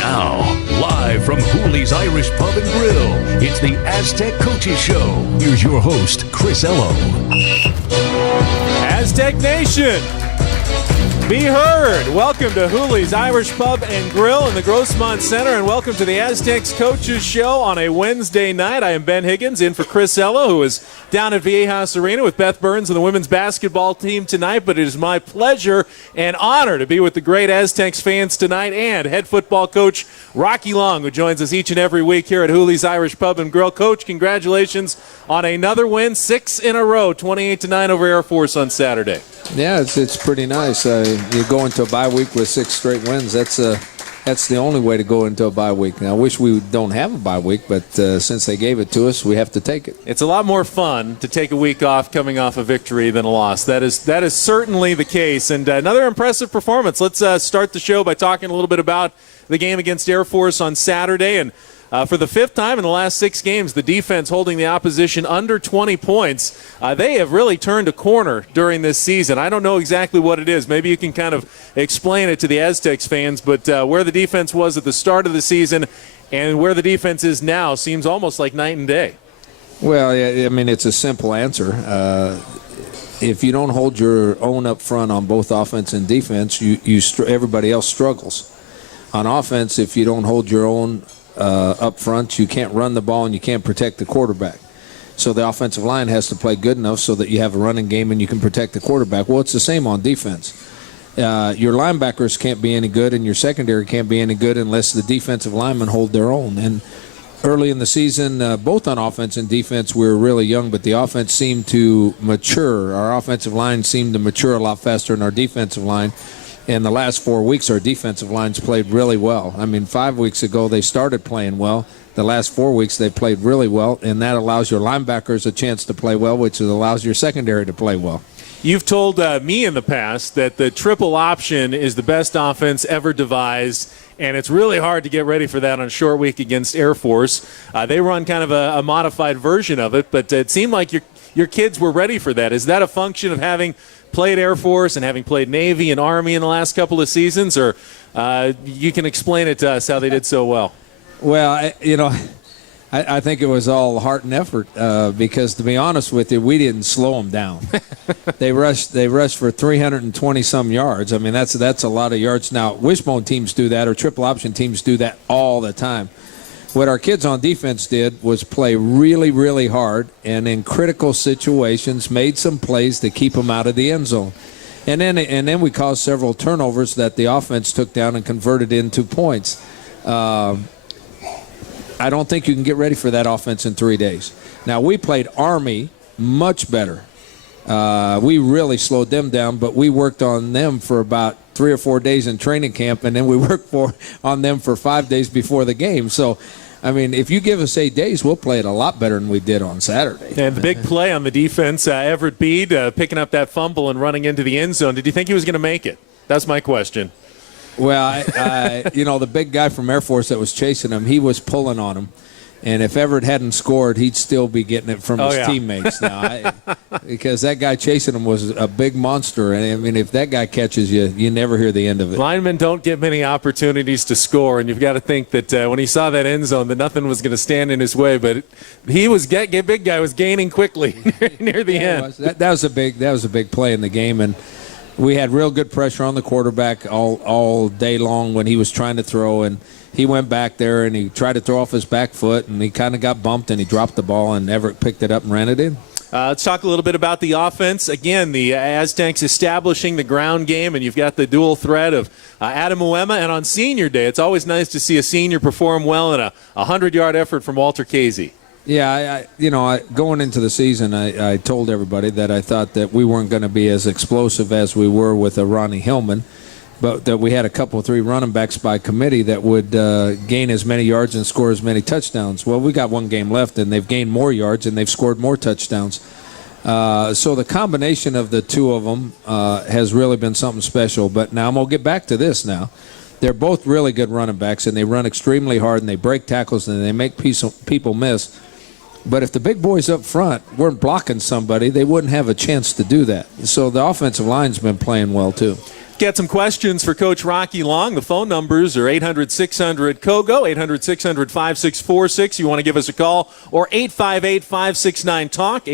Now, live from Hooley's Irish Pub and Grill, it's the Aztec Coaches Show. Here's your host, Chris Ello. Aztec Nation, be heard. Welcome to Hooley's Irish Pub and Grill in the Grossmont Center, and welcome to the Aztecs Coaches Show on a Wednesday night. I am Ben Higgins, in for Chris Ello, who is down at Viejas Arena with Beth Burns and the women's basketball team tonight. But it is my pleasure and honor to be with the great Aztecs fans tonight, and head football coach Rocky Long, who joins us each and every week here at Hooley's Irish Pub and Grill. Coach, congratulations on another win, 6 in a row, 28-9 over Air Force on Saturday. Yeah, it's pretty nice. You go into a bye week with 6 straight wins. That's the only way to go into a bye week. Now, I wish we don't have a bye week, but since they gave it to us, we have to take it. It's a lot more fun to take a week off coming off a victory than a loss. That is certainly the case. And another impressive performance. Let's start the show by talking a little bit about the game against Air Force on Saturday. And for the 5th time in the last 6 games, the defense holding the opposition under 20 points. They have really turned a corner during this season. I don't know exactly what it is. Maybe you can kind of explain it to the Aztecs fans, but where the defense was at the start of the season and where the defense is now seems almost like night and day. Well, yeah, I mean, it's a simple answer. If you don't hold your own up front on both offense and defense, everybody else struggles. On offense, if you don't hold your own up front, you can't run the ball and you can't protect the quarterback. So the offensive line has to play good enough so that you have a running game and you can protect the quarterback. Well, it's the same on defense. Your linebackers can't be any good and your secondary can't be any good unless the defensive linemen hold their own. And early in the season, both on offense and defense, we were really young, but the offense seemed to mature. Our offensive line seemed to mature a lot faster than our defensive line. In the last 4 weeks, our defensive line's played really well. I mean, 5 weeks ago, they started playing well. The last 4 weeks, they played really well, and that allows your linebackers a chance to play well, which allows your secondary to play well. You've told me in the past that the triple option is the best offense ever devised, and it's really hard to get ready for that on a short week against Air Force. They run kind of a modified version of it, but it seemed like your kids were ready for that. Is that a function of having played Air Force and having played Navy and Army in the last couple of seasons, or you can explain it to us how they did so well? Well, I think it was all heart and effort because, to be honest with you, we didn't slow them down. They rushed for 320-some yards. I mean, that's a lot of yards. Now, wishbone teams do that, or triple option teams do that all the time. What our kids on defense did was play really, really hard, and in critical situations made some plays to keep them out of the end zone. And then we caused several turnovers that the offense took down and converted into points. I don't think you can get ready for that offense in 3 days. Now, we played Army much better. We really slowed them down, but we worked on them for about 3 or 4 days in training camp, and then we worked on them for 5 days before the game. So, I mean, if you give us 8 days, we'll play it a lot better than we did on Saturday. And the big play on the defense, Everett Bede picking up that fumble and running into the end zone. Did you think he was going to make it? That's my question. Well, the big guy from Air Force that was chasing him, he was pulling on him. And if Everett hadn't scored, he'd still be getting it from his teammates now. Because that guy chasing him was a big monster. And, I mean, if that guy catches you, you never hear the end of it. Linemen don't get many opportunities to score, and you've got to think that when he saw that end zone, that nothing was going to stand in his way. But big guy was gaining quickly near the end. That was a big play in the game. And we had real good pressure on the quarterback all day long when he was trying to throw, and he went back there and he tried to throw off his back foot, and he kind of got bumped and he dropped the ball, and Everett picked it up and ran it in. Let's talk a little bit about the offense. Again, the Aztecs establishing the ground game, and you've got the dual threat of Adam Uema, and on senior day, it's always nice to see a senior perform well in a 100-yard effort from Walter Casey. Yeah, going into the season, I told everybody that I thought that we weren't going to be as explosive as we were with Ronnie Hillman, but that we had a couple of 3 running backs by committee that would gain as many yards and score as many touchdowns. Well, we got 1 game left, and they've gained more yards, and they've scored more touchdowns. So the combination of the two of them has really been something special. But now I'm going to get back to this now. They're both really good running backs, and they run extremely hard, and they break tackles, and they make people miss. But if the big boys up front weren't blocking somebody, they wouldn't have a chance to do that. So the offensive line's been playing well, too. Get some questions for Coach Rocky Long. The phone numbers are 800-600-KOGO, 800-600-5646. You want to give us a call, or 858-569-TALK,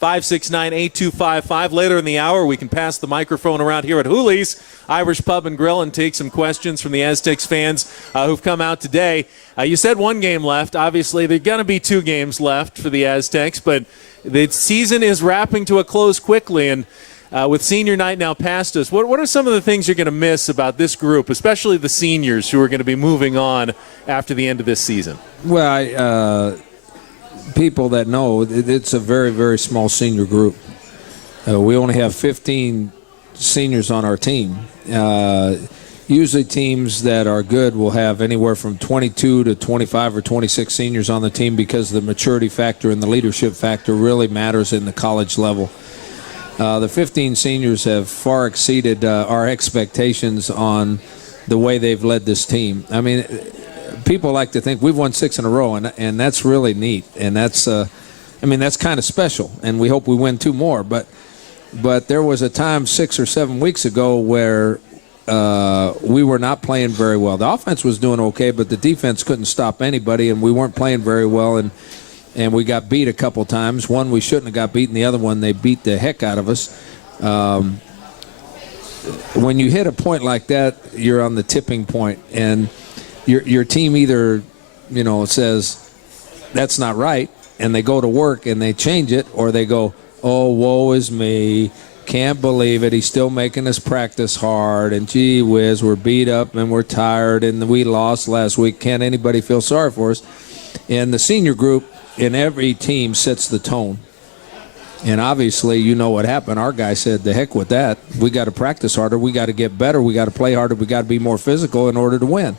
858-569-8255. Later in the hour, we can pass the microphone around here at Hooley's Irish Pub and Grill and take some questions from the Aztecs fans who've come out today. You said one game left. Obviously, there are going to be 2 games left for the Aztecs, but the season is wrapping to a close quickly, and with senior night now past us, what are some of the things you're going to miss about this group, especially the seniors who are going to be moving on after the end of this season? Well, people that know, it's a very, very small senior group. We only have 15 seniors on our team. Usually teams that are good will have anywhere from 22 to 25 or 26 seniors on the team because the maturity factor and the leadership factor really matters in the college level. The 15 seniors have far exceeded our expectations on the way they've led this team. I mean, people like to think we've won 6 in a row, and that's really neat. And that's, that's kind of special, and we hope we win 2 more. But there was a time 6 or 7 weeks ago where we were not playing very well. The offense was doing okay, but the defense couldn't stop anybody, and we weren't playing very well. And we got beat a couple times. One we shouldn't have got beat, and the other one they beat the heck out of us. When you hit a point like that, you're on the tipping point, and your team either, says that's not right, and they go to work and they change it, or they go, oh, woe is me, can't believe it, he's still making us practice hard, and gee whiz, we're beat up and we're tired, and we lost last week. Can't anybody feel sorry for us? And the senior group in every team sets the tone. And obviously, you know what happened. Our guy said, the heck with that. We got to practice harder. We got to get better. We got to play harder. We got to be more physical in order to win.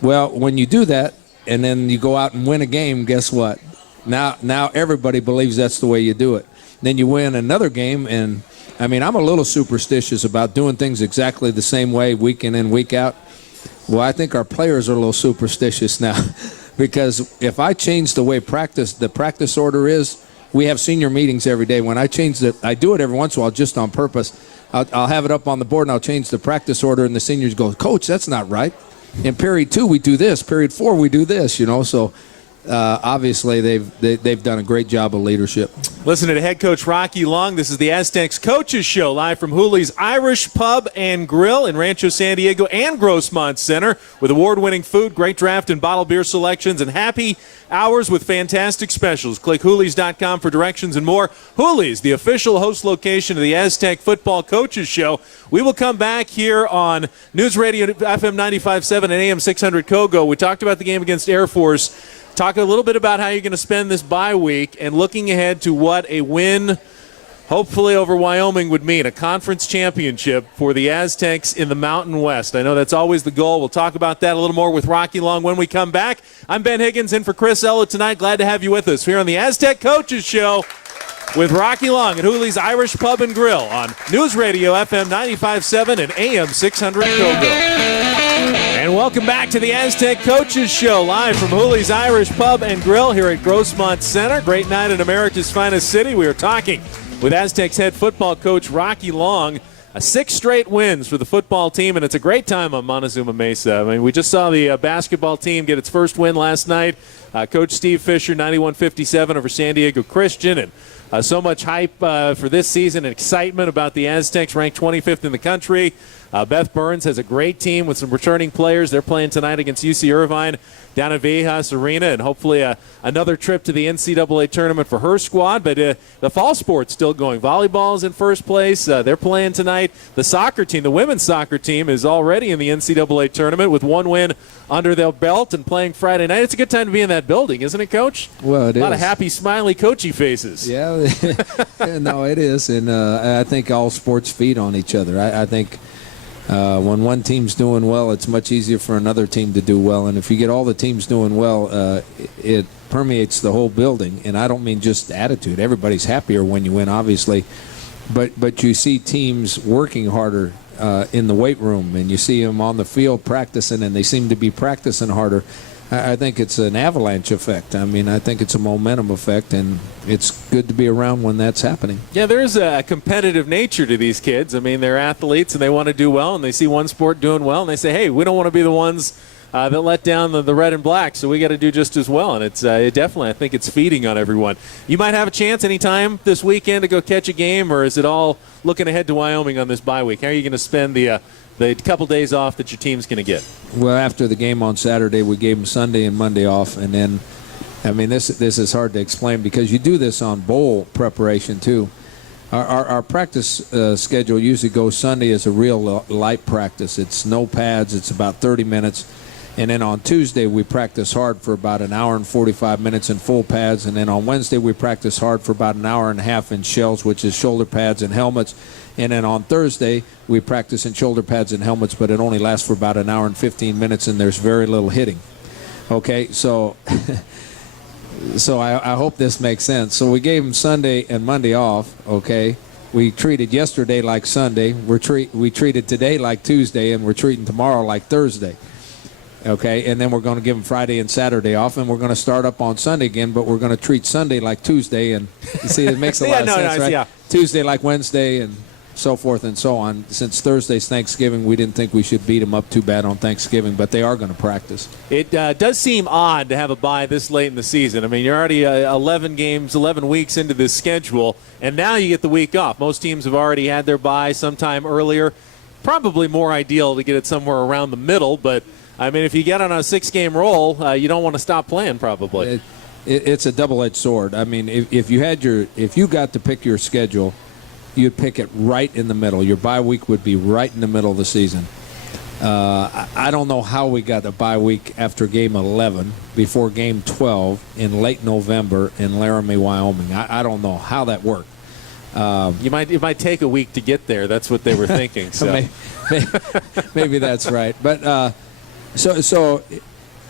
Well, when you do that and then you go out and win a game, guess what? Now everybody believes that's the way you do it. Then you win another game, and, I'm a little superstitious about doing things exactly the same way week in and week out. Well, I think our players are a little superstitious now. Because if I change the way the practice order is, we have senior meetings every day. When I change it, I do it every once in a while just on purpose. I'll have it up on the board, and I'll change the practice order, and the seniors go, Coach, that's not right. In period 2, we do this. Period 4, we do this, So obviously they've done a great job of leadership. Listening to head coach Rocky Long. This is the Aztecs Coaches Show, live from Hooley's Irish Pub and Grill in Rancho San Diego and Grossmont Center, with award-winning food, great draft and bottled beer selections, and happy hours with fantastic specials. Click Hoolies.com for directions and more. Hooley's, the official host location of the Aztec Football Coaches Show. We will come back here on News Radio FM 95.7 and AM 600 KOGO. We talked about the game against Air Force. Talk a little bit about how you're going to spend this bye week and looking ahead to what a win, hopefully over Wyoming, would mean. A conference championship for the Aztecs in the Mountain West. I know that's always the goal. We'll talk about that a little more with Rocky Long when we come back. I'm Ben Higgins in for Chris Ello tonight. Glad to have you with us here on the Aztec Coaches Show with Rocky Long at Hooley's Irish Pub and Grill on News Radio FM 95.7 and AM 600 KOGO. And welcome back to the Aztec Coaches Show, live from Hooley's Irish Pub and Grill here at Grossmont Center. Great night in America's finest city. We are talking with Aztecs head football coach Rocky Long. 6 straight wins for the football team, and it's a great time on Montezuma Mesa. We just saw the basketball team get its first win last night. Coach Steve Fisher, 91-57 over San Diego Christian, and so much hype for this season and excitement about the Aztecs, ranked 25th in the country. Beth Burns has a great team with some returning players. They're playing tonight against UC Irvine down at Viejas Arena, and hopefully another trip to the NCAA tournament for her squad. But the fall sport's still going. Volleyball's in first place. They're playing tonight. The soccer team, the women's soccer team, is already in the NCAA tournament with 1 win under their belt and playing Friday night. It's a good time to be in that building, isn't it, Coach? Well, it is. A lot of happy, smiley, coachy faces. Yeah, no, it is. And I think all sports feed on each other. I think when one team's doing well, it's much easier for another team to do well. And if you get all the teams doing well, it permeates the whole building. And I don't mean just attitude. Everybody's happier when you win, obviously. But you see teams working harder in the weight room, and you see them on the field practicing, and they seem to be practicing harder. I think it's an avalanche effect. I mean, I think it's a momentum effect, and it's good to be around when that's happening. Yeah, there's a competitive nature to these kids. I mean, they're athletes, and they want to do well, and they see one sport doing well, and they say, hey, we don't want to be the ones that let down the red and black, so we got to do just as well. And it's definitely, I think it's feeding on everyone. You might have a chance anytime this weekend to go catch a game, or is it all looking ahead to Wyoming on this bye week? How are you going to spend the couple days off that your team's going to get? Well, after the game on Saturday, we gave them Sunday and Monday off, and then, I mean, this is hard to explain because you do this on bowl preparation too. Our practice schedule usually goes Sunday as a real light practice. It's no pads. It's about 30 minutes. And then on Tuesday, we practice hard for about an hour and 45 minutes in full pads. And then on Wednesday, we practice hard for about an hour and a half in shells, which is shoulder pads and helmets. And then on Thursday, we practice in shoulder pads and helmets, but it only lasts for about an hour and 15 minutes, and there's very little hitting. Okay, so I hope this makes sense. So we gave them Sunday and Monday off, okay? We treated yesterday like Sunday. We treated today like Tuesday, and we're treating tomorrow like Thursday. Okay, and then we're going to give them Friday and Saturday off, and we're going to start up on Sunday again, but we're going to treat Sunday like Tuesday, and you see, it makes a lot of sense, right? Yeah. Tuesday like Wednesday, and so forth and so on. Since Thursday's Thanksgiving, we didn't think we should beat them up too bad on Thanksgiving, but they are going to practice. It does seem odd to have a bye this late in the season. I mean, you're already 11 weeks into this schedule, and now you get the week off. Most teams have already had their bye sometime earlier. Probably more ideal to get it somewhere around the middle, but I mean, if you get on a 6-game roll, you don't want to stop playing probably. It's a double-edged sword. I mean, if you got to pick your schedule, you'd pick it right in the middle. Your bye week would be right in the middle of the season. I don't know how we got a bye week after Game 11 before Game 12 in late November in Laramie, Wyoming. I don't know how that worked. It might take a week to get there. That's what they were thinking. So. maybe that's right. But so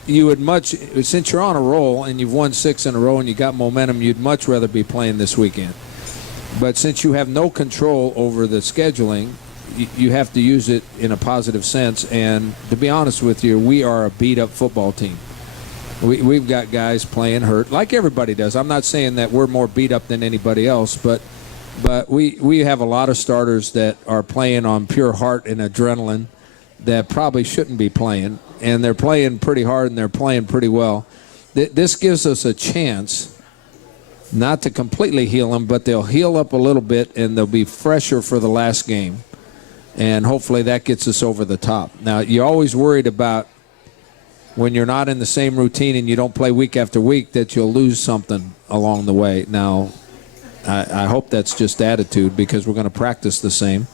you would since you're on a roll and you've won 6 in a row and you got momentum, you'd much rather be playing this weekend. But since you have no control over the scheduling, you have to use it in a positive sense. And to be honest with you, we are a beat-up football team. We've got guys playing hurt, like everybody does. I'm not saying that we're more beat up than anybody else, but we have a lot of starters that are playing on pure heart and adrenaline that probably shouldn't be playing, and they're playing pretty hard and they're playing pretty well. This gives us a chance not to completely heal them, but they'll heal up a little bit and they'll be fresher for the last game, and hopefully that gets us over the top. Now, you're always worried about when you're not in the same routine and you don't play week after week that you'll lose something along the way. Now, I hope that's just attitude because we're going to practice the same.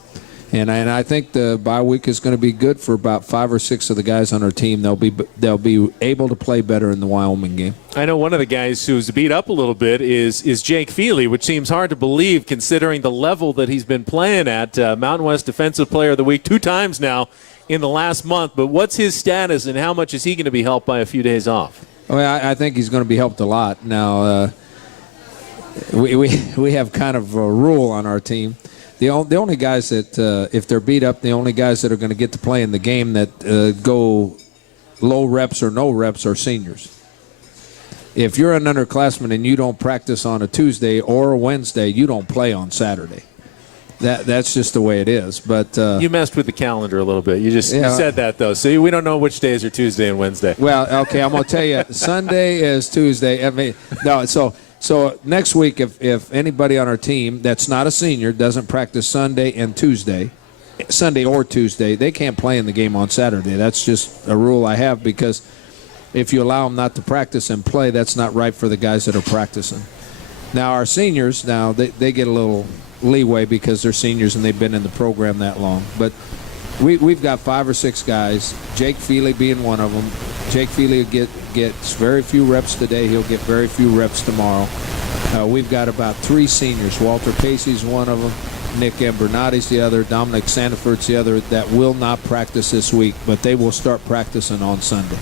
And I think the bye week is going to be good for about 5 or 6 of the guys on our team. They'll be able to play better in the Wyoming game. I know one of the guys who's beat up a little bit is Jake Feely, which seems hard to believe considering the level that he's been playing at. Mountain West Defensive Player of the Week 2 times now in the last month. But what's his status and how much is he going to be helped by a few days off? Well, I think he's going to be helped a lot. Now, we have kind of a rule on our team. The only guys that, if they're beat up, the only guys that are going to get to play in the game that go low reps or no reps are seniors. If you're an underclassman and you don't practice on a Tuesday or a Wednesday, you don't play on Saturday. That's just the way it is. But you messed with the calendar a little bit. You said that, though. So we don't know which days are Tuesday and Wednesday. Well, okay, I'm going to tell you, Sunday is Tuesday. I mean, no, So next week, if anybody on our team that's not a senior doesn't practice Sunday or Tuesday, they can't play in the game on Saturday. That's just a rule I have because if you allow them not to practice and play, that's not right for the guys that are practicing. Now, our seniors, they get a little leeway because they're seniors and they've been in the program that long. But we've got 5 or 6 guys, Jake Feely being one of them. Jake Feely gets very few reps today. He'll get very few reps tomorrow. We've got about 3 seniors. Walter Casey's one of them. Nick Embernati's the other. Dominic Sandiford's the other that will not practice this week, but they will start practicing on Sunday.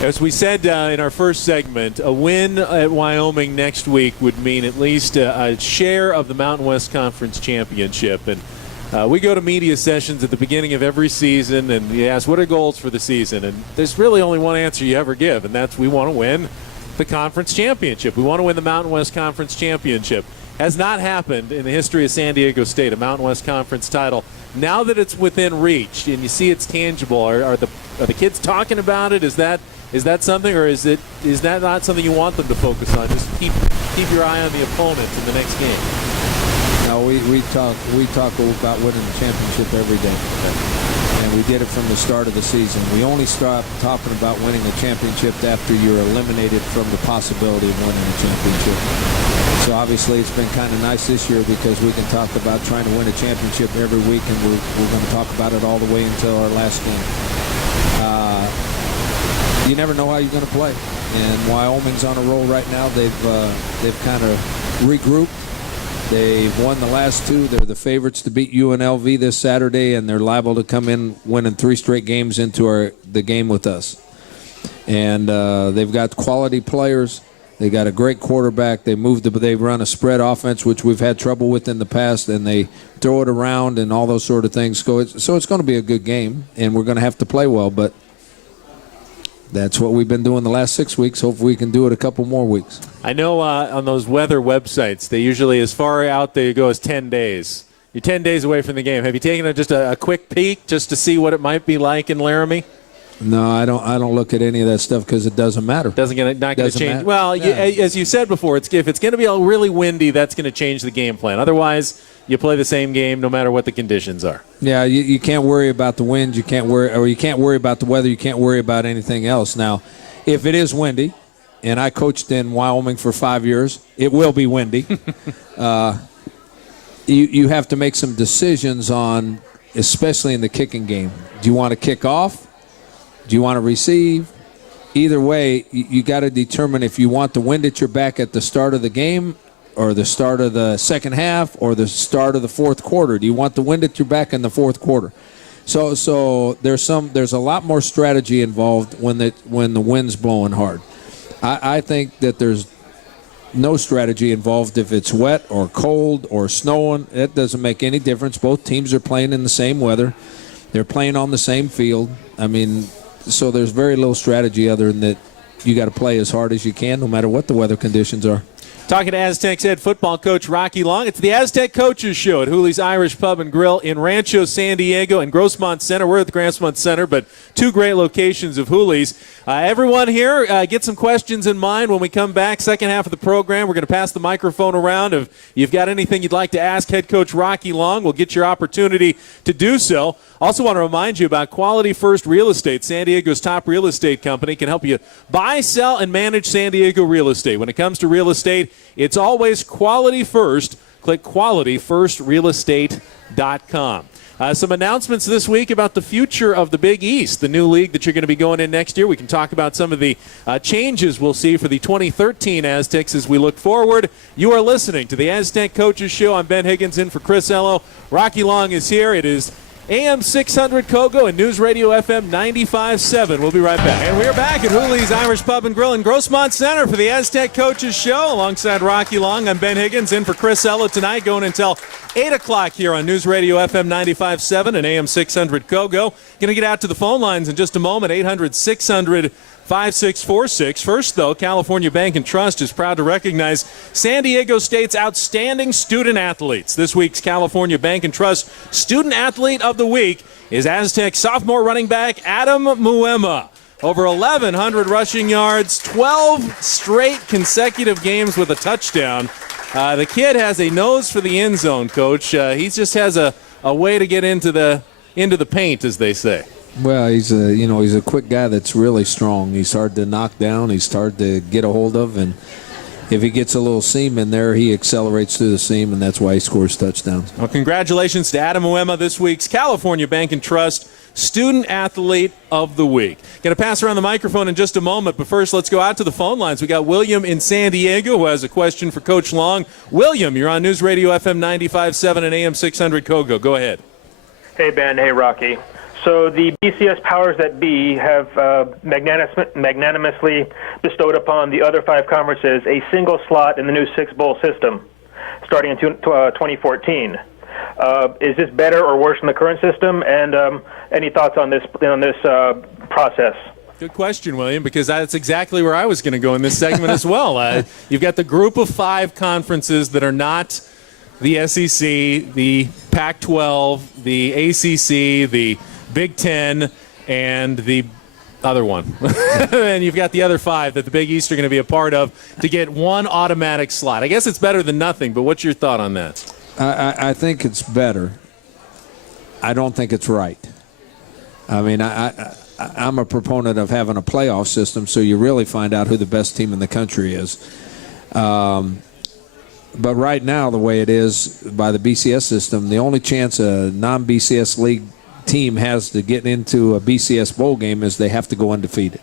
As we said in our first segment, a win at Wyoming next week would mean at least a share of the Mountain West Conference Championship. And We go to media sessions at the beginning of every season, and you ask, what are goals for the season? And there's really only one answer you ever give, and that's we want to win the conference championship. We want to win the Mountain West Conference championship. Has not happened in the history of San Diego State, a Mountain West Conference title. Now that it's within reach and you see it's tangible, are the kids talking about it? Is that something, or is that not something you want them to focus on? Just keep your eye on the opponent in the next game. No, we talk about winning the championship every day, and we did it from the start of the season. We only start talking about winning a championship after you're eliminated from the possibility of winning a championship. So obviously it's been kind of nice this year because we can talk about trying to win a championship every week, and we're going to talk about it all the way until our last game. You never know how you're going to play, and Wyoming's on a roll right now. They've kind of regrouped. They've won the last two. They're the favorites to beat UNLV this Saturday, and they're liable to come in winning 3 straight games into the game with us. And they've got quality players. They got a great quarterback. They run a spread offense, which we've had trouble with in the past, and they throw it around and all those sort of things. So it's going to be a good game, and we're going to have to play well. But that's what we've been doing the last 6 weeks. Hopefully we can do it a couple more weeks. I know on those weather websites, they usually, as far out they go as 10 days. You're 10 days away from the game. Have you taken just a quick peek just to see what it might be like in Laramie? No, I don't look at any of that stuff because it doesn't matter. Not going to change. Matter. Well, yeah. As you said before, if it's going to be really windy, that's going to change the game plan. Otherwise, you play the same game no matter what the conditions are. Yeah, you can't worry about the wind. You can't worry about the weather. You can't worry about anything else. Now, if it is windy, and I coached in Wyoming for 5 years, it will be windy. You have to make some decisions on, especially in the kicking game. Do you want to kick off? Do you want to receive? Either way, you got to determine if you want the wind at your back at the start of the game or the start of the second half or the start of the fourth quarter. Do you want the wind at your back in the fourth quarter? So there's a lot more strategy involved when the wind's blowing hard. I think that there's no strategy involved if it's wet or cold or snowing. It doesn't make any difference. Both teams are playing in the same weather. They're playing on the same field. I mean, so there's very little strategy other than that you got to play as hard as you can no matter what the weather conditions are. Talking to Aztecs head football coach Rocky Long. It's the Aztec Coaches Show at Hooley's Irish Pub and Grill in Rancho San Diego and Grossmont Center. We're at the Grossmont Center, but 2 great locations of Hooley's. Everyone here, get some questions in mind when we come back. Second half of the program, we're going to pass the microphone around. If you've got anything you'd like to ask head coach Rocky Long, we'll get your opportunity to do so. Also want to remind you about Quality First Real Estate. San Diego's top real estate company can help you buy, sell, and manage San Diego real estate. When it comes to real estate, it's always quality first. Click qualityfirstrealestate.com. Some announcements this week about the future of the Big East, the new league that you're going to be going in next year. We can talk about some of the changes we'll see for the 2013 Aztecs as we look forward. You are listening to the Aztec Coaches Show. I'm Ben Higgins in for Chris Ello. Rocky Long is here. It is AM 600 Kogo and News Radio FM 95.7. We'll be right back. And we're back at Hooley's Irish Pub and Grill in Grossmont Center for the Aztec Coaches Show. Alongside Rocky Long, I'm Ben Higgins in for Chris Ello tonight, going until 8 o'clock here on News Radio FM 95.7 and AM 600 Kogo. Going to get out to the phone lines in just a moment, 800-600-5646. First, though, California Bank and Trust is proud to recognize San Diego State's outstanding student athletes. This week's California Bank and Trust Student Athlete of the Week is Aztec sophomore running back Adam Muema. Over 1,100 rushing yards, 12 straight consecutive games with a touchdown. The kid has a nose for the end zone, Coach. He just has a way to get into the paint, as they say. Well, he's a quick guy that's really strong. He's hard to knock down. He's hard to get a hold of, and if he gets a little seam in there, he accelerates through the seam, and that's why he scores touchdowns. Well, congratulations to Adam Muema, this week's California Bank and Trust Student Athlete of the Week. Going to pass around the microphone in just a moment, but first let's go out to the phone lines. We got William in San Diego who has a question for Coach Long. William, you're on News Radio FM 95.7 and AM 600 Kogo. Go ahead. Hey, Ben. Hey, Rocky. So the BCS powers that be have magnanimously bestowed upon the other 5 conferences a single slot in the new 6-bowl system starting in 2014. Is this better or worse than the current system? And any thoughts on this process? Good question, William, because that's exactly where I was going to go in this segment as well. You've got the group of 5 conferences that are not the SEC, the Pac-12, the ACC, the Big Ten, and the other one. And you've got the other 5 that the Big East are going to be a part of to get one automatic slot. I guess it's better than nothing, but what's your thought on that? I think it's better. I don't think it's right. I mean, I'm a proponent of having a playoff system so you really find out who the best team in the country is. But right now, the way it is by the BCS system, the only chance a non-BCS league team has to get into a BCS bowl game is they have to go undefeated.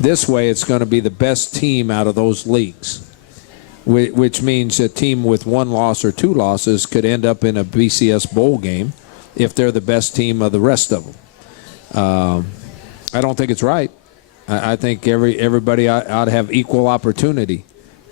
This way, it's going to be the best team out of those leagues, which means a team with 1 loss or 2 losses could end up in a BCS bowl game if they're the best team of the rest of them. I don't think it's right. I think everybody ought to have equal opportunity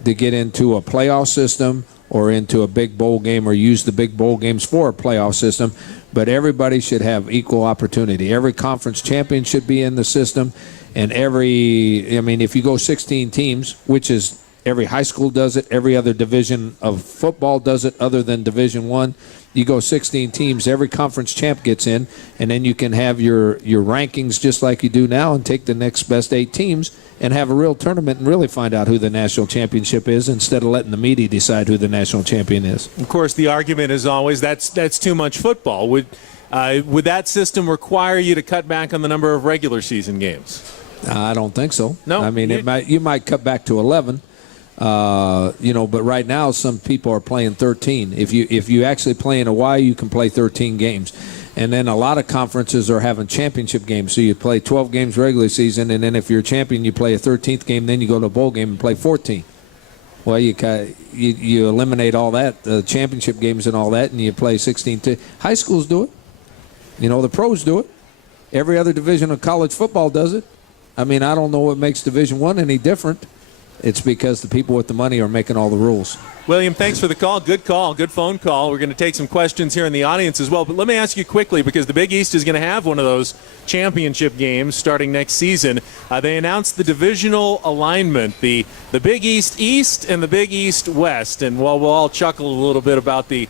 to get into a playoff system or into a big bowl game or use the big bowl games for a playoff system, but everybody should have equal opportunity. Every conference champion should be in the system, and if you go 16 teams, which is every high school does it, every other division of football does it other than Division I, you go 16 teams, every conference champ gets in, and then you can have your rankings just like you do now and take the next best 8 teams and have a real tournament and really find out who the national championship is instead of letting the media decide who the national champion is. Of course, the argument is always that's too much football. Would that system require you to cut back on the number of regular season games? I don't think so. No? I mean, you might cut back to 11. But right now some people are playing 13. If you actually play in Hawaii, you can play 13 games. And then a lot of conferences are having championship games. So you play 12 games regular season, and then if you're a champion, you play a 13th game, then you go to a bowl game and play 14. Well, you eliminate all that, the championship games and all that, and you play 16. High schools do it. The pros do it. Every other division of college football does it. I mean, I don't know what makes Division I any different. It's because the people with the money are making all the rules. William, thanks for the call. Good phone call. We're going to take some questions here in the audience as well. But let me ask you quickly, because the Big East is going to have one of those championship games starting next season. They announced the divisional alignment, the Big East East and the Big East West. And while we'll all chuckle a little bit about the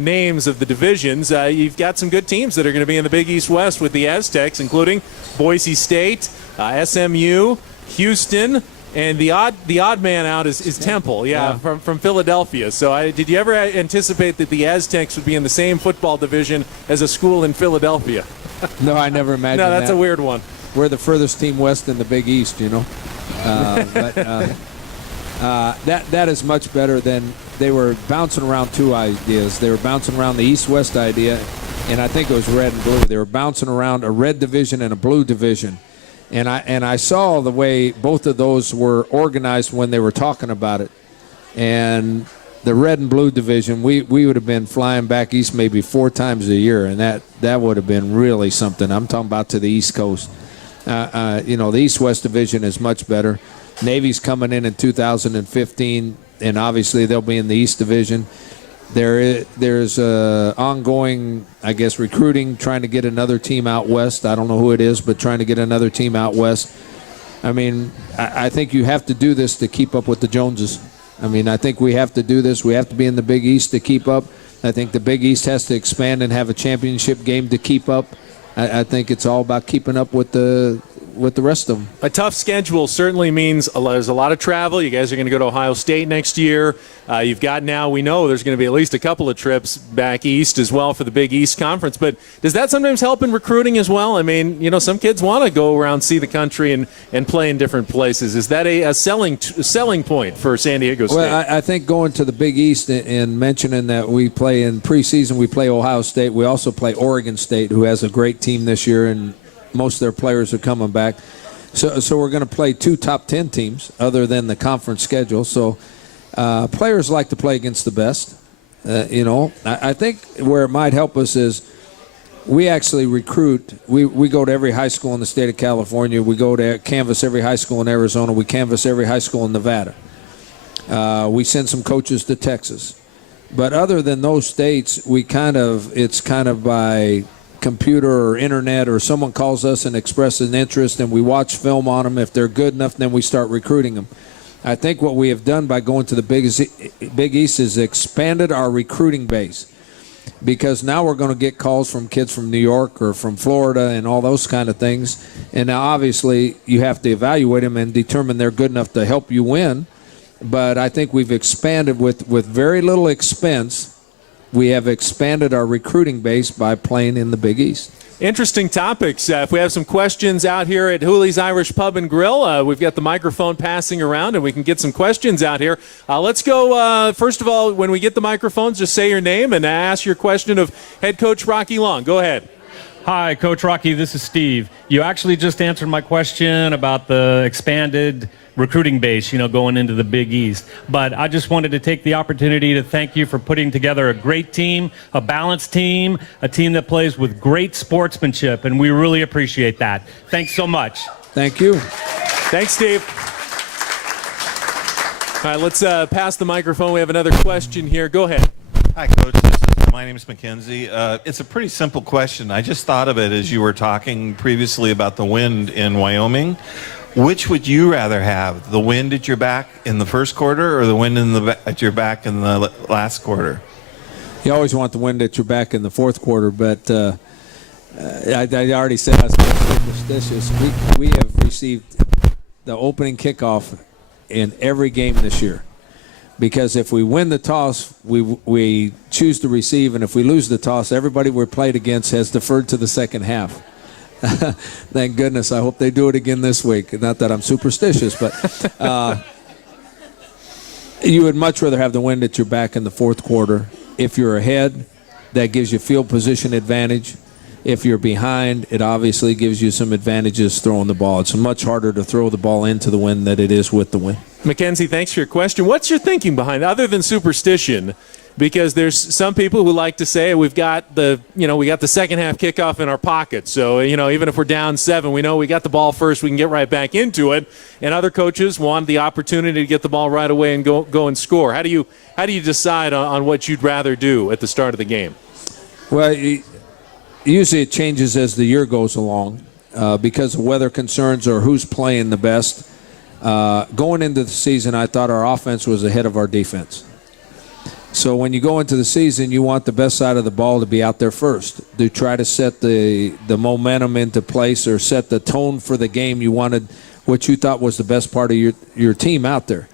names of the divisions, you've got some good teams that are going to be in the Big East West with the Aztecs, including Boise State, SMU, Houston, and the odd man out is Temple, from Philadelphia. So did you ever anticipate that the Aztecs would be in the same football division as a school in Philadelphia? No, I never imagined that. No, that's a weird one. We're the furthest team west in the Big East, that is much better than they were bouncing around 2 ideas. They were bouncing around the East-West idea, and I think it was red and blue. They were bouncing around a red division and a blue division. And I saw the way both of those were organized when they were talking about it. And the red and blue division, we would have been flying back east maybe 4 times a year, and that would have been really something. I'm talking about to the East Coast. The East-West division is much better. Navy's coming in 2015, and obviously they'll be in the East division. There's ongoing, I guess, recruiting, trying to get another team out west. I don't know who it is, but trying to get another team out west. I mean, I think you have to do this to keep up with the Joneses. I mean, I think we have to do this. We have to be in the Big East to keep up. I think the Big East has to expand and have a championship game to keep up. I think it's all about keeping up with the rest of them. A tough schedule certainly means there's a lot of travel. You guys are going to go to Ohio State next year. We know there's going to be at least a couple of trips back east as well for the Big East Conference. But does that sometimes help in recruiting as well? I mean, some kids want to go around, see the country, and play in different places. Is that a selling point for San Diego State? Well, I think going to the Big East and mentioning that we play in preseason, we play Ohio State. We also play Oregon State, who has a great team this year, and most of their players are coming back. So we're going to play 2 top 10 teams other than the conference schedule. So players like to play against the best. I think where it might help us is we actually recruit. We go to every high school in the state of California. We go to canvass every high school in Arizona. We canvass every high school in Nevada. We send some coaches to Texas. But other than those states, it's kind of by computer or internet, or someone calls us and expresses an interest, and we watch film on them. If they're good enough, then we start recruiting them. I think what we have done by going to the Big East is expanded our recruiting base, because now we're going to get calls from kids from New York or from Florida and all those kind of things. And now obviously you have to evaluate them and determine they're good enough to help you win. But I think we've expanded with very little expense. We have expanded our recruiting base by playing in the Big East. Interesting topics. If we have some questions out here at Hooley's Irish Pub and Grill, we've got the microphone passing around, and we can get some questions out here. Let's go, first of all, when we get the microphones, just say your name and ask your question of head coach Rocky Long. Go ahead. Hi, Coach Rocky. This is Steve. You actually just answered my question about the expanded recruiting base, going into the Big East. But I just wanted to take the opportunity to thank you for putting together a great team, a balanced team, a team that plays with great sportsmanship, and we really appreciate that. Thanks so much. Thank you. Thanks, Steve. All right, let's pass the microphone. We have another question here. Go ahead. Hi, Coach. My name is Mackenzie. It's a pretty simple question. I just thought of it as you were talking previously about the wind in Wyoming. Which would you rather have, the wind at your back in the first quarter or the wind at your back in the last quarter? You always want the wind at your back in the fourth quarter, but I already said I was superstitious. We have received the opening kickoff in every game this year, because if we win the toss, we choose to receive, and if we lose the toss, everybody we're played against has deferred to the second half. Thank goodness. I hope they do it again this week. Not that I'm superstitious, but you would much rather have the wind at your back in the fourth quarter. If you're ahead, that gives you field position advantage. If you're behind, it obviously gives you some advantages throwing the ball. It's much harder to throw the ball into the wind than it is with the wind. Mackenzie, thanks for your question. What's your thinking behind it, other than superstition? Because there's some people who like to say we got the second half kickoff in our pocket. So, even if we're down 7, we know we got the ball first, we can get right back into it. And other coaches want the opportunity to get the ball right away and go and score. How do you decide on what you'd rather do at the start of the game? Well, usually it changes as the year goes along because of weather concerns or who's playing the best. Going into the season, I thought our offense was ahead of our defense. So when you go into the season, you want the best side of the ball to be out there first, to try to set the momentum into place or set the tone for the game. You wanted what you thought was the best part of your team out there.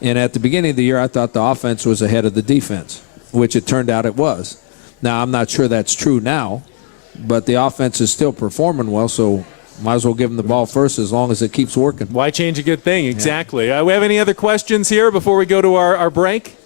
And at the beginning of the year, I thought the offense was ahead of the defense, which it turned out it was. Now, I'm not sure that's true now, but the offense is still performing well, so might as well give them the ball first as long as it keeps working. Why change a good thing? Exactly. We have any other questions here before we go to our break?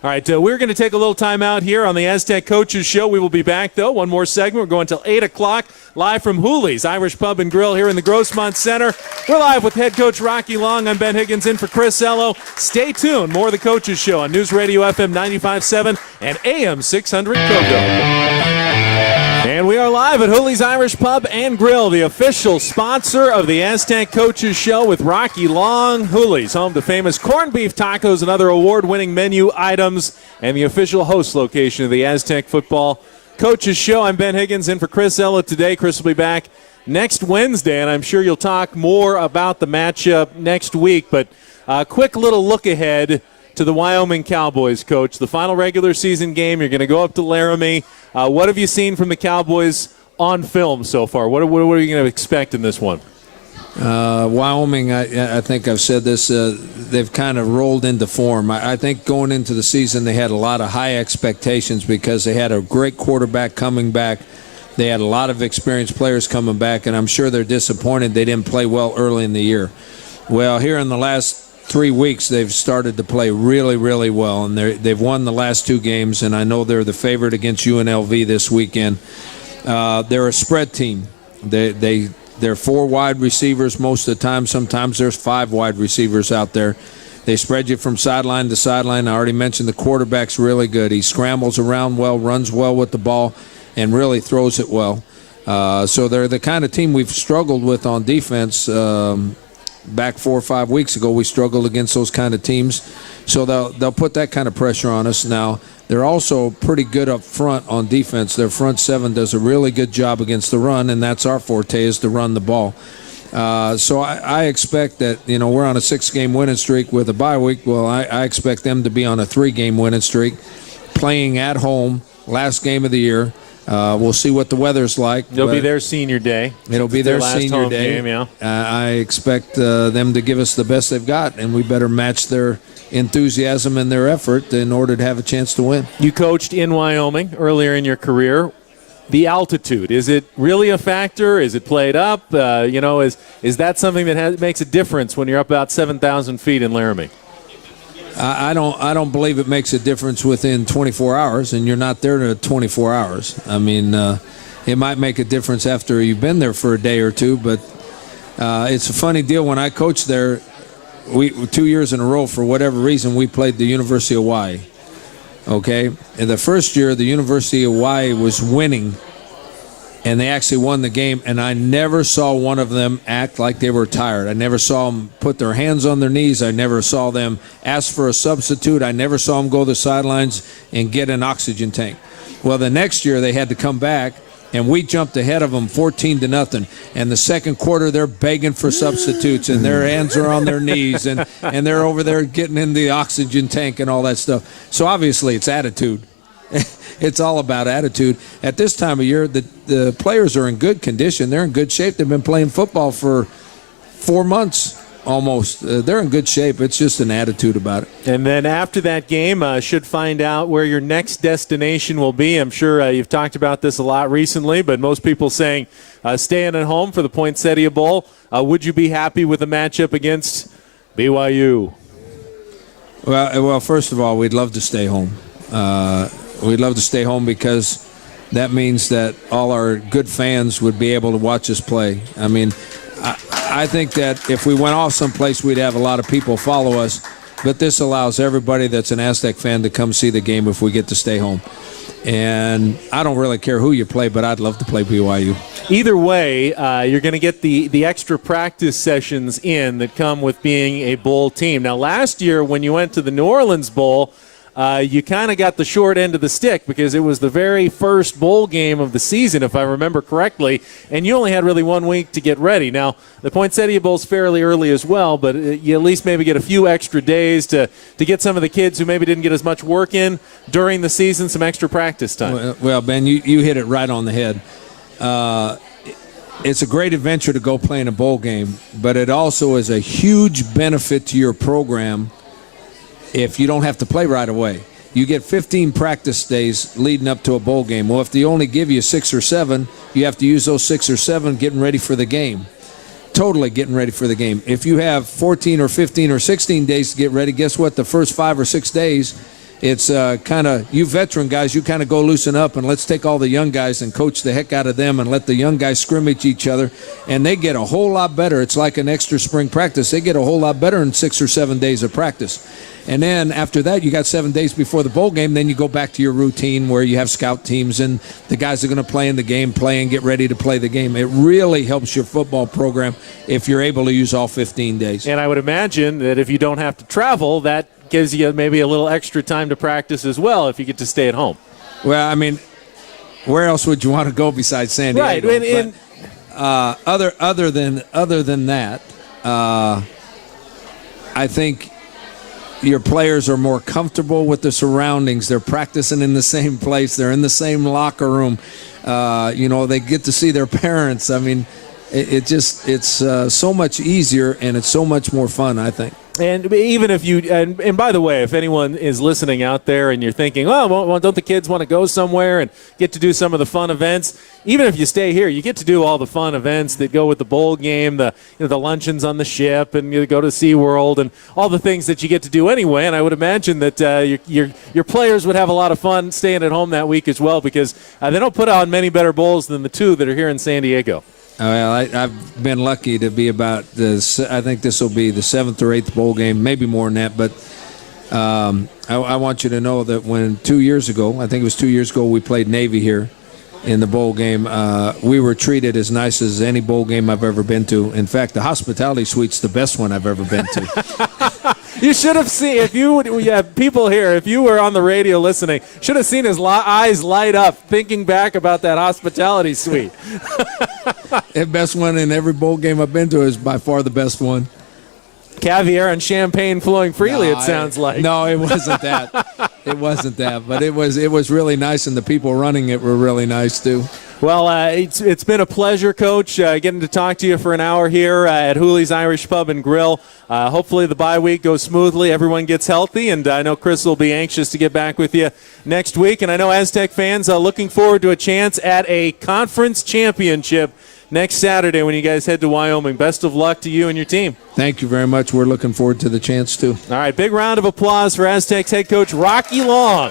All right, we're going to take a little time out here on the Aztec Coaches Show. We will be back, though. One more segment. We're going until 8 o'clock, live from Hooley's Irish Pub and Grill here in the Grossmont Center. We're live with head coach Rocky Long. I'm Ben Higgins in for Chris Ello. Stay tuned. More of the Coaches Show on News Radio FM 95.7 and AM 600 Cocoa. And we are live at Hooley's Irish Pub and Grill, the official sponsor of the Aztec Coaches Show with Rocky Long. Hooley's, home to famous corned beef tacos and other award-winning menu items, and the official host location of the Aztec Football Coaches Show. I'm Ben Higgins in for Chris Ello today. Chris will be back next Wednesday, and I'm sure you'll talk more about the matchup next week. But a quick little look ahead to the Wyoming Cowboys, Coach. The final regular season game, you're going to go up to Laramie. What have you seen from the Cowboys on film so far? What are you going to expect in this one? Wyoming, I think I've said this, they've kind of rolled into form. I think going into the season they had a lot of high expectations because they had a great quarterback coming back. They had a lot of experienced players coming back, and I'm sure they're disappointed they didn't play well early in the year. Well, here in the last 3 weeks, they've started to play really, really well, and they've won the last 2 games, and I know they're the favorite against UNLV this weekend. They're a spread team. They're 4 wide receivers most of the time. Sometimes there's 5 wide receivers out there. They spread you from sideline to sideline. I already mentioned the quarterback's really good. He scrambles around well, runs well with the ball, and really throws it well. So they're the kind of team we've struggled with on defense. Back 4 or 5 weeks ago, we struggled against those kind of teams. So they'll put that kind of pressure on us. Now, They're also pretty good up front on defense. Their front seven does a really good job against the run, and that's our forte, is to run the ball. So I expect that, we're on a 6-game winning streak with a bye week. Well, I expect them to be on a 3-game winning streak, playing at home, last game of the year. We'll see what the weather's like. It'll be their senior day. It'll be their last senior home day. Game, yeah. I expect them to give us the best they've got, and we better match their enthusiasm and their effort in order to have a chance to win. You coached in Wyoming earlier in your career. The altitude, is it really a factor? Is it played up? Is that something that makes a difference when you're up about 7,000 feet in Laramie? I don't believe it makes a difference within 24 hours, and you're not there to 24 hours. I mean, it might make a difference after you've been there for a day or two, but it's a funny deal. When I coached there, 2 years in a row, for whatever reason, we played the University of Hawaii. Okay? In the first year, the University of Hawaii was winning, and they actually won the game, and I never saw one of them act like they were tired. I never saw them put their hands on their knees. I never saw them ask for a substitute. I never saw them go to the sidelines and get an oxygen tank. Well, the next year they had to come back, and we jumped ahead of them 14-0. And the second quarter, they're begging for substitutes, and their hands are on their knees, and they're over there getting in the oxygen tank and all that stuff. So obviously it's attitude. It's all about attitude. At this time of year, the players are in good condition. They're in good shape. They've been playing football for 4 months almost. They're in good shape. It's just an attitude about it. And then after that game, should find out where your next destination will be. I'm sure you've talked about this a lot recently, but most people saying staying at home for the Poinsettia Bowl. Would you be happy with a matchup against BYU? Well, first of all, we'd love to stay home. We'd love to stay home because that means that all our good fans would be able to watch us play. I mean, I think that if we went off someplace, we'd have a lot of people follow us. But this allows everybody that's an Aztec fan to come see the game if we get to stay home. And I don't really care who you play, but I'd love to play BYU. Either way, you're going to get the extra practice sessions in that come with being a bowl team. Now, last year when you went to the New Orleans Bowl, you kind of got the short end of the stick because it was the very first bowl game of the season, if I remember correctly, and you only had really 1 week to get ready. Now, the Poinsettia Bowl's fairly early as well, but you at least maybe get a few extra days to get some of the kids who maybe didn't get as much work in during the season some extra practice time. Well, Ben, you hit it right on the head. It's a great adventure to go play in a bowl game, but it also is a huge benefit to your program if you don't have to play right away. You get 15 practice days leading up to a bowl game. Well, if they only give you 6 or 7, you have to use those 6 or 7 getting ready for the game. Totally getting ready for the game. If you have 14 or 15 or 16 days to get ready, guess what? The first 5 or 6 days, it's kind of, you veteran guys, you kind of go loosen up and let's take all the young guys and coach the heck out of them and let the young guys scrimmage each other, and they get a whole lot better. It's like an extra spring practice. They get a whole lot better in 6 or 7 days of practice. And then after that, you got 7 days before the bowl game. Then you go back to your routine where you have scout teams and the guys are going to play in the game, play and get ready to play the game. It really helps your football program if you're able to use all 15 days. And I would imagine that if you don't have to travel, that gives you maybe a little extra time to practice as well if you get to stay at home. Well, I mean, where else would you want to go besides San Diego? Right. Other than that, I think your players are more comfortable with the surroundings. They're practicing in the same place. They're in the same locker room. They get to see their parents. I mean, it's so much easier and it's so much more fun, I think. And even if you, and by the way, if anyone is listening out there and you're thinking, well, don't the kids want to go somewhere and get to do some of the fun events? Even if you stay here, you get to do all the fun events that go with the bowl game, the luncheons on the ship, and you go to SeaWorld and all the things that you get to do anyway. And I would imagine that your players would have a lot of fun staying at home that week as well because they don't put on many better bowls than the 2 that are here in San Diego. Well, I've been lucky to be about this. I think this will be the 7th or 8th bowl game, maybe more than that. But I want you to know that when 2 years ago, I think it was 2 years ago, we played Navy here in the bowl game, we were treated as nice as any bowl game I've ever been to. In fact, the hospitality suite's the best one I've ever been to. You should have seen, if you have people here, if you were on the radio listening, should have seen his eyes light up thinking back about that hospitality suite. The best one in every bowl game I've been to is by far the best one. Caviar and champagne flowing freely, it sounds like. No, it wasn't that. It wasn't that. But it was really nice, and the people running it were really nice, too. Well, it's been a pleasure, Coach, getting to talk to you for an hour here at Hooley's Irish Pub and Grill. Hopefully the bye week goes smoothly, everyone gets healthy, and I know Chris will be anxious to get back with you next week. And I know Aztec fans are looking forward to a chance at a conference championship next Saturday when you guys head to Wyoming. Best of luck to you and your team. Thank you very much. We're looking forward to the chance, too. All right, big round of applause for Aztecs head coach Rocky Long.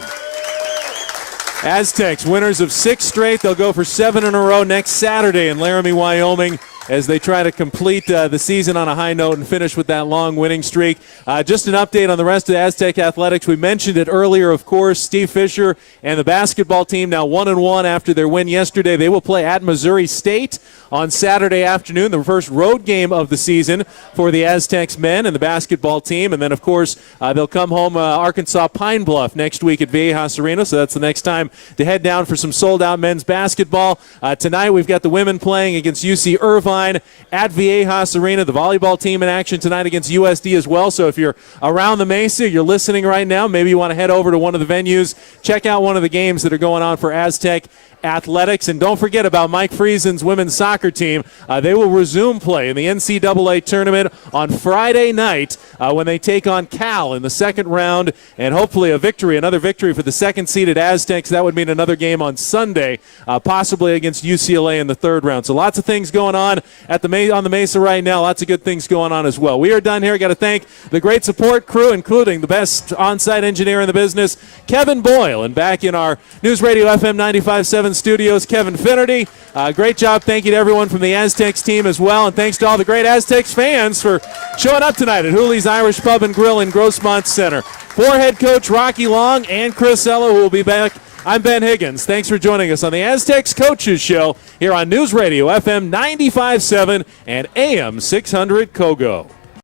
Aztecs, winners of 6 straight. They'll go for 7 in a row next Saturday in Laramie, Wyoming, as they try to complete the season on a high note and finish with that long winning streak. Just an update on the rest of the Aztec athletics. We mentioned it earlier, of course. Steve Fisher and the basketball team now 1-1 after their win yesterday. They will play at Missouri State on Saturday afternoon, the first road game of the season for the Aztecs men and the basketball team. And then, of course, they'll come home Arkansas Pine Bluff next week at Viejas Arena, so that's the next time to head down for some sold-out men's basketball. Tonight we've got the women playing against UC Irvine at Viejas Arena. The volleyball team in action tonight against USD as well. So if you're around the Mesa, you're listening right now, maybe you want to head over to one of the venues, check out one of the games that are going on for Aztec athletics. And don't forget about Mike Friesen's women's soccer team. They will resume play in the NCAA tournament on Friday night when they take on Cal in the second round, and hopefully another victory for the second-seeded Aztecs. That would mean another game on Sunday, possibly against UCLA in the third round. So lots of things going on on the Mesa right now. Lots of good things going on as well. We are done here. Got to thank the great support crew, including the best on-site engineer in the business, Kevin Boyle, and back in our News Radio FM 95.7 studios, Kevin Finnerty. Great job. Thank you to everyone from the Aztecs team as well, and thanks to all the great Aztecs fans for showing up tonight at Hooley's Irish Pub and Grill in Grossmont Center. For head coach Rocky Long and Chris Ello, who will be back, I'm Ben Higgins. Thanks for joining us on the Aztecs Coaches Show here on News Radio FM 95.7 and AM 600 Kogo.